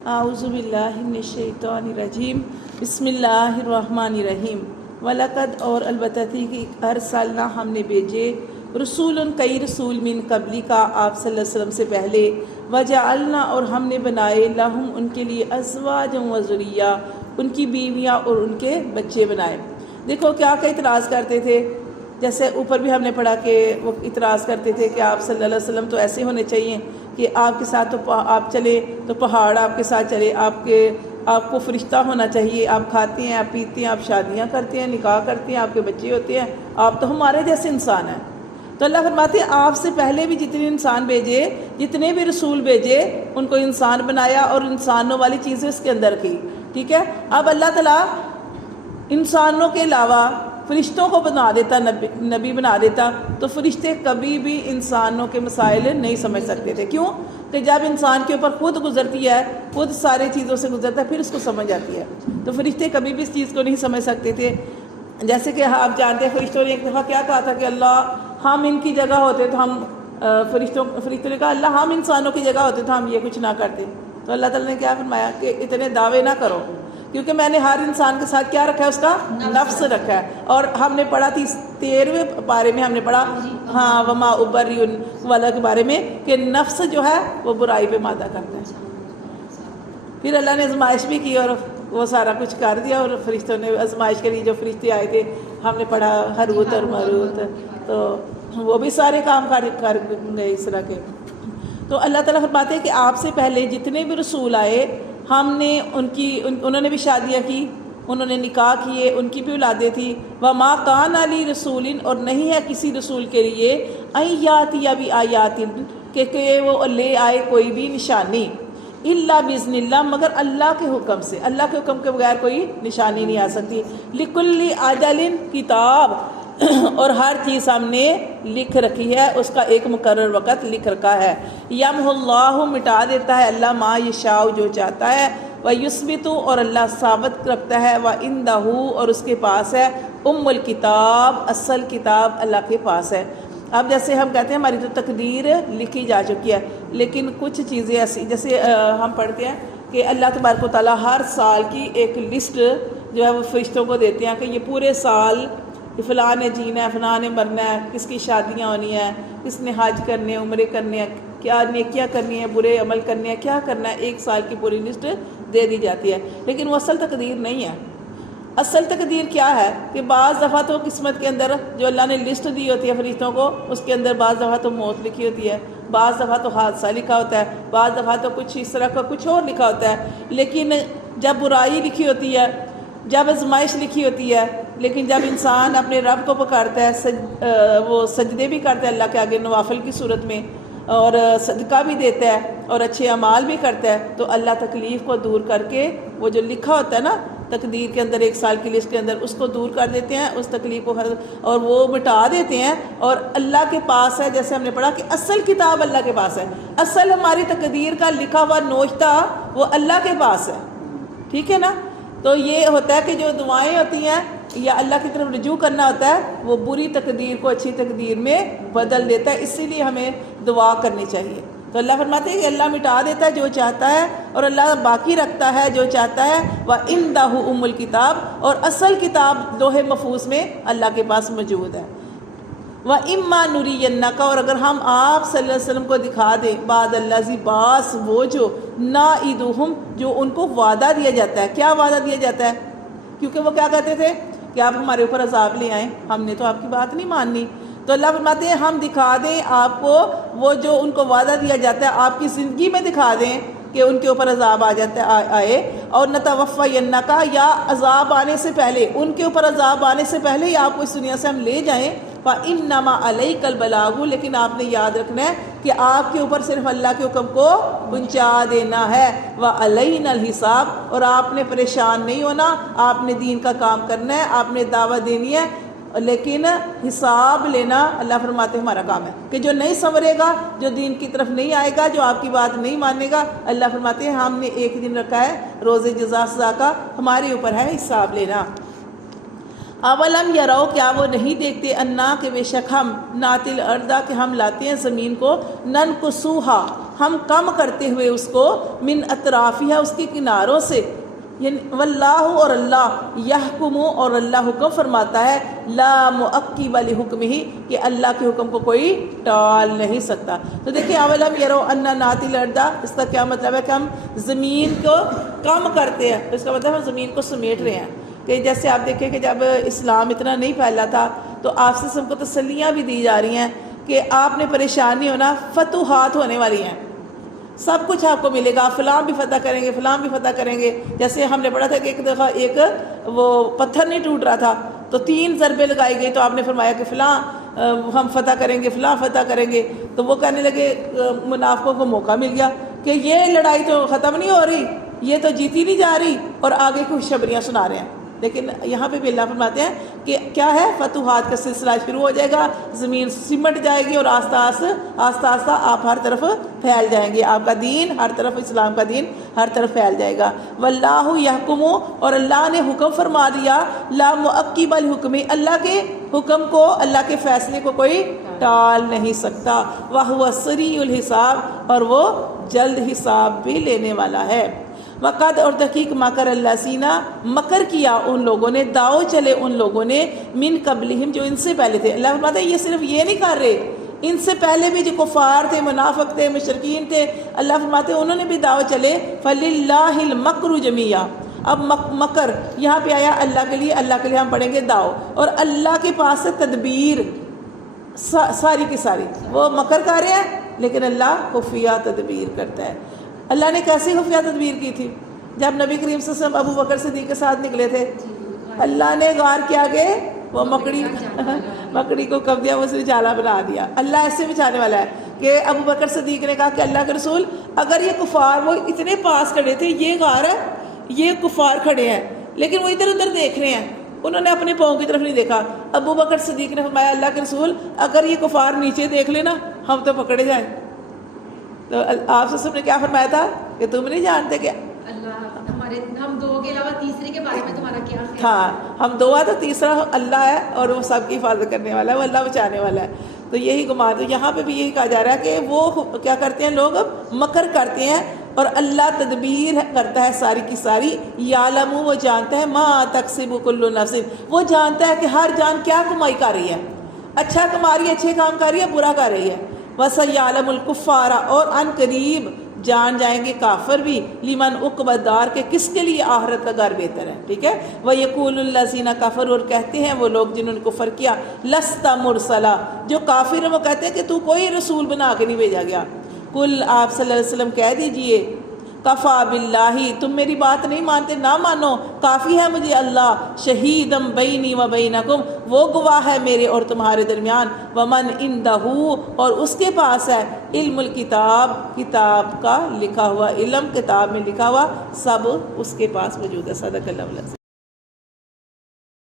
اعوذ باللہ من الشیطان الرجیم بسم اللہ الرحمن الرحیم وَلَقَدْ اور البتہ کہ ارسلنا ہم نے بھیجے رسول کئی رسول من قبلی کا آپ صلی اللہ علیہ وسلم سے پہلے وجعلنا اور ہم نے بنائے لہم ان کے لیے ازواجا و ذریہ ان کی بیویاں اور ان کے بچے بنائے۔ دیکھو کیا اعتراض کرتے تھے، جیسے اوپر بھی ہم نے پڑھا کہ وہ اعتراض کرتے تھے کہ آپ صلی اللہ علیہ وسلم تو ایسے ہونے چاہیے کہ آپ کے ساتھ تو آپ چلے تو پہاڑ آپ کے ساتھ چلے، آپ کو فرشتہ ہونا چاہیے، آپ کھاتے ہیں، آپ پیتے ہیں، آپ شادیاں کرتے ہیں، نکاح کرتے ہیں، آپ کے بچے ہوتے ہیں، آپ تو ہمارے جیسے انسان ہیں۔ تو اللہ فرماتے ہیں آپ سے پہلے بھی جتنے انسان بھیجے، جتنے بھی رسول بھیجے، ان کو انسان بنایا اور انسانوں والی چیزیں اس کے اندر کی، ٹھیک ہے۔ اب اللہ تعالیٰ انسانوں کے علاوہ فرشتوں کو بنا دیتا، نبی بنا دیتا، تو فرشتے کبھی بھی انسانوں کے مسائل نہیں سمجھ سکتے تھے۔ کیوں؟ کہ جب انسان کے اوپر خود گزرتی ہے، خود سارے چیزوں سے گزرتا ہے، پھر اس کو سمجھ آتی ہے۔ تو فرشتے کبھی بھی اس چیز کو نہیں سمجھ سکتے تھے۔ جیسے کہ آپ جانتے ہیں فرشتوں نے ایک دفعہ کیا کہا تھا کہ اللہ ہم ان کی جگہ ہوتے تو ہم فرشتوں نے کہا اللہ ہم انسانوں کی جگہ ہوتے تو ہم یہ کچھ نہ کرتے۔ تو اللہ تعالیٰ نے کیا فرمایا کہ اتنے دعوے نہ کرو، کیونکہ میں نے ہر انسان کے ساتھ کیا رکھا ہے، اس کا نفس رکھا ہے۔ اور ہم نے پڑھا تھی 13ویں پارے میں ہم نے پڑھا وما ابرئ والا کے بارے میں کہ نفس جو ہے وہ برائی پہ مادہ کرتا ہے۔ پھر اللہ نے آزمائش بھی کی اور وہ سارا کچھ کر دیا، اور فرشتوں نے آزمائش کے لیے جو فرشتے آئے تھے ہم نے پڑھا ہاروت اور ماروت، تو وہ بھی سارے کام کر گئے اس طرح کے۔ تو اللہ تعالیٰ فرماتے ہیں کہ آپ سے پہلے جتنے بھی رسول آئے ہم نے انہوں نے بھی شادیاں کی، انہوں نے نکاح کیے، ان کی بھی اولادیں تھیں۔ وما کان علی رسول اور نہیں ہے کسی رسول کے لیے ان یاتی بھی آیات کہ وہ لے آئے کوئی بھی نشانی، الا باذن اللہ مگر اللہ کے حکم سے، اللہ کے حکم کے بغیر کوئی نشانی نہیں آ سکتی۔ لکل اجل کتاب اور ہر چیز ہم نے لکھ رکھی ہے، اس کا ایک مقرر وقت لکھ رکھا ہے۔ یمحو اللہ مٹا دیتا ہے اللہ ما یشاء جو چاہتا ہے، ویثبت اور اللہ ثابت رکھتا ہے، وعندہ اور اس کے پاس ہے الکتاب اصل کتاب اللہ کے پاس ہے۔ اب جیسے ہم کہتے ہیں ہماری تو تقدیر لکھی جا چکی ہے، لیکن کچھ چیزیں ایسی جیسے ہم پڑھتے ہیں کہ اللہ تبارک و تعالیٰ ہر سال کی ایک لسٹ جو ہے وہ فرشتوں کو دیتے ہیں کہ یہ پورے سال فلاں نے جینا ہے، فلاں نے مرنا ہے، کس کی شادیاں ہونی ہیں، کس نے حج کرنے، عمرے کرنے ہیں، کیا نیکیاں کرنی ہیں، برے عمل کرنے ہیں، کیا کرنا ہے، ایک سال کی پوری لسٹ دے دی جاتی ہے۔ لیکن وہ اصل تقدیر نہیں ہے۔ اصل تقدیر کیا ہے کہ بعض دفعہ تو قسمت کے اندر جو اللہ نے لسٹ دی ہوتی ہے فرشتوں کو، اس کے اندر بعض دفعہ تو موت لکھی ہوتی ہے، بعض دفعہ تو حادثہ لکھا ہوتا ہے، بعض دفعہ تو کچھ اس طرح کا کچھ اور لکھا ہوتا ہے۔ لیکن جب برائی لکھی ہوتی ہے، جب آزمائش لکھی ہوتی ہے، لیکن جب انسان اپنے رب کو پکارتا ہے، وہ سجدے بھی کرتا ہے اللہ کے آگے نوافل کی صورت میں، اور صدقہ بھی دیتا ہے اور اچھے اعمال بھی کرتا ہے، تو اللہ تکلیف کو دور کر کے وہ جو لکھا ہوتا ہے نا تقدیر کے اندر، ایک سال کی لسٹ کے اندر، اس کو دور کر دیتے ہیں، اس تکلیف کو اور وہ مٹا دیتے ہیں، اور اللہ کے پاس ہے۔ جیسے ہم نے پڑھا کہ اصل کتاب اللہ کے پاس ہے، اصل ہماری تقدیر کا لکھا ہوا نوشتہ وہ اللہ کے پاس ہے، ٹھیک ہے نا۔ تو یہ ہوتا ہے کہ جو دعائیں ہوتی ہیں یا اللہ کی طرف رجوع کرنا ہوتا ہے، وہ بری تقدیر کو اچھی تقدیر میں بدل دیتا ہے، اسی لیے ہمیں دعا کرنی چاہیے۔ تو اللہ فرماتے ہیں کہ اللہ مٹا دیتا ہے جو چاہتا ہے، اور اللہ باقی رکھتا ہے جو چاہتا ہے۔ وَعِندَهُ الکتاب اور اصل کتاب لوح محفوظ میں اللہ کے پاس موجود ہے۔ وَإِمَّا نُرِيَنَّكَ اور اگر ہم آپ صلی اللہ علیہ وسلم کو دکھا دیں بعد الذی باس وہ جو نَعِدُهُمْ جو ان کو وعدہ دیا جاتا ہے۔ کیا وعدہ دیا جاتا ہے؟ کیونکہ وہ کیا کہتے تھے کہ آپ ہمارے اوپر عذاب لے آئیں، ہم نے تو آپ کی بات نہیں ماننی۔ تو اللہ فرماتے ہیں ہم دکھا دیں آپ کو وہ جو ان کو وعدہ دیا جاتا ہے، آپ کی زندگی میں دکھا دیں کہ ان کے اوپر عذاب آ جاتا ہے آئے، اور نتوفینک یا عذاب آنے سے پہلے، ان کے اوپر عذاب آنے سے پہلے ہی آپ کو اس دنیا سے ہم لے جائیں۔ فإنما علیک البلاغ لیکن آپ نے یاد رکھنا ہے کہ آپ کے اوپر صرف اللہ کے حکم کو پہنچا دینا ہے۔ وعلینا الحساب اور آپ نے پریشان نہیں ہونا، آپ نے دین کا کام کرنا ہے، آپ نے دعوت دینی ہے، لیکن حساب لینا اللہ فرماتے ہیں ہمارا کام ہے۔ کہ جو نہیں سنورے گا، جو دین کی طرف نہیں آئے گا، جو آپ کی بات نہیں مانے گا، اللہ فرماتے ہیں ہم نے ایک دن رکھا ہے روز جزا سزا کا، ہمارے اوپر ہے حساب لینا۔ اولم یرو کیا وہ نہیں دیکھتے انا کہ بے شک ہم ناتل اردا کہ ہم لاتے ہیں زمین کو ننقصوہا ہم کم کرتے ہوئے اس کو من اطرافیہ اس کے کناروں سے، یعنی واللہ اور اللہ یحکم اور اللہ حکم فرماتا ہے لا معقب لحکمہ کہ اللہ کے حکم کو کوئی ٹال نہیں سکتا۔ تو دیکھیں اولم یرو انا ناتی الارض، اس کا کیا مطلب ہے کہ ہم زمین کو کم کرتے ہیں، اس کا مطلب ہم زمین کو سمیٹ رہے ہیں۔ کہ جیسے آپ دیکھیں کہ جب اسلام اتنا نہیں پھیلا تھا تو آپ سے سب کو تسلیاں بھی دی جا رہی ہیں کہ آپ نے پریشان نہیں ہونا، فتوحات ہونے والی ہیں، سب کچھ آپ کو ملے گا، فلاں بھی فتح کریں گے، فلاں بھی فتح کریں گے۔ جیسے ہم نے پڑھا تھا کہ ایک دفعہ ایک وہ پتھر نہیں ٹوٹ رہا تھا تو 3 ضربے لگائی گئی تو آپ نے فرمایا کہ فلاں ہم فتح کریں گے، فلاں فتح کریں گے۔ تو وہ کہنے لگے، منافقوں کو موقع مل گیا کہ یہ لڑائی تو ختم نہیں ہو رہی، یہ تو جیتی نہیں جا رہی، اور آگے خوشخبریاں سنا رہے ہیں۔ لیکن یہاں پہ بھی اللہ فرماتے ہیں کہ کیا ہے، فتوحات کا سلسلہ شروع ہو جائے گا، زمین سمٹ جائے گی اور آہستہ آہستہ آپ ہر طرف پھیل جائیں گے، آپ کا دین ہر طرف، اسلام کا دین ہر طرف پھیل جائے گا۔ واللہ یحکم اور اللہ نے حکم فرما دیا لا معقب الحکم، اللہ کے حکم کو، اللہ کے فیصلے کو کوئی ٹال نہیں سکتا۔ وہو سریع الحساب اور وہ جلد حساب بھی لینے والا ہے۔ وقد اور تحقیق مکر اللہ سینا مکر کیا ان لوگوں نے، داؤ چلے ان لوگوں نے من قبلہم جو ان سے پہلے تھے۔ اللہ فرماتا ہے یہ صرف یہ نہیں کر رہے، ان سے پہلے بھی جو کفار تھے، منافق تھے، مشرکین تھے، اللہ فرماتے ہیں انہوں نے بھی داؤ چلے۔ فللہ المکر جمیعا، اب مکر یہاں پہ آیا اللہ کے لیے، اللہ کے لیے ہم پڑھیں گے داؤ، اور اللہ کے پاس ہے تدبیر ساری کی ساری۔ وہ مکر کر رہے ہیں لیکن اللہ خفیہ تدبیر کرتا ہے۔ اللہ نے کیسی خفیہ تدبیر کی تھی؟ جب نبی کریم صلی اللہ علیہ وسلم ابو بکر صدیق کے ساتھ نکلے تھے، اللہ نے غار کے آگے وہ مکڑی کو کب دیا، وہ اسے جالا بنا دیا۔ اللہ ایسے بچانے والا ہے کہ ابو بکر صدیق نے کہا کہ اللہ کے رسول اگر یہ کفار، وہ اتنے پاس کھڑے تھے، یہ غار ہے، یہ کفار کھڑے ہیں لیکن وہ ادھر ادھر دیکھ رہے ہیں، انہوں نے اپنے پاؤں کی طرف نہیں دیکھا۔ ابو بکر صدیق نے فرمایا اللہ کے رسول اگر یہ کفار نیچے دیکھ لینا ہم تو پکڑے جائیں۔ تو آپ سے نے کیا فرمایا تھا کہ تم نہیں جانتے کہ ہم دو کے علاوہ تیسرے کے بارے میں تمہارا کیا خیال؟ ہاں، ہم دو ہیں تو تیسرا اللہ ہے اور وہ سب کی حفاظت کرنے والا ہے، وہ اللہ بچانے والا ہے۔ تو یہی گمان، تو یہاں پہ بھی یہی کہا جا رہا ہے کہ وہ کیا کرتے ہیں، لوگ مکر کرتے ہیں اور اللہ تدبیر کرتا ہے ساری کی ساری۔ یعلم وہ جانتا ہے ما تکسب کل نفس، وہ جانتا ہے کہ ہر جان کیا کمائی کر رہی ہے، اچھا کما رہی ہے، اچھے کام کر رہی ہے، برا کر رہی ہے۔ وَسَيَعْلَمُ الْكُفَّارَ اور ان قریب جان جائیں گے کافر بھی، لمن عقبى الدار کے کس کے لیے آخرت کا گھر بہتر ہے، ٹھیک ہے۔ وَيَقُولُ الَّذِينَ كَفَرُوا اور کہتے ہیں وہ لوگ جنہوں نے کفر کیا، لَسْتَ مُرْسَلًا جو کافر ہیں وہ کہتے ہیں کہ تو کوئی رسول بنا کے نہیں بھیجا گیا۔ قل آپ صلی اللہ علیہ وسلم کہہ دیجئے کفا باللہ تم میری بات نہیں مانتے، نہ مانو، کافی ہے مجھے اللہ، شہیدم بینی و بینکم وہ گواہ ہے میرے اور تمہارے درمیان، ومن عندہ اور اس کے پاس ہے علم الکتاب کتاب کا لکھا ہوا علم، کتاب میں لکھا ہوا سب اس کے پاس موجود ہے۔ صدق اللہ علیہ وسلم۔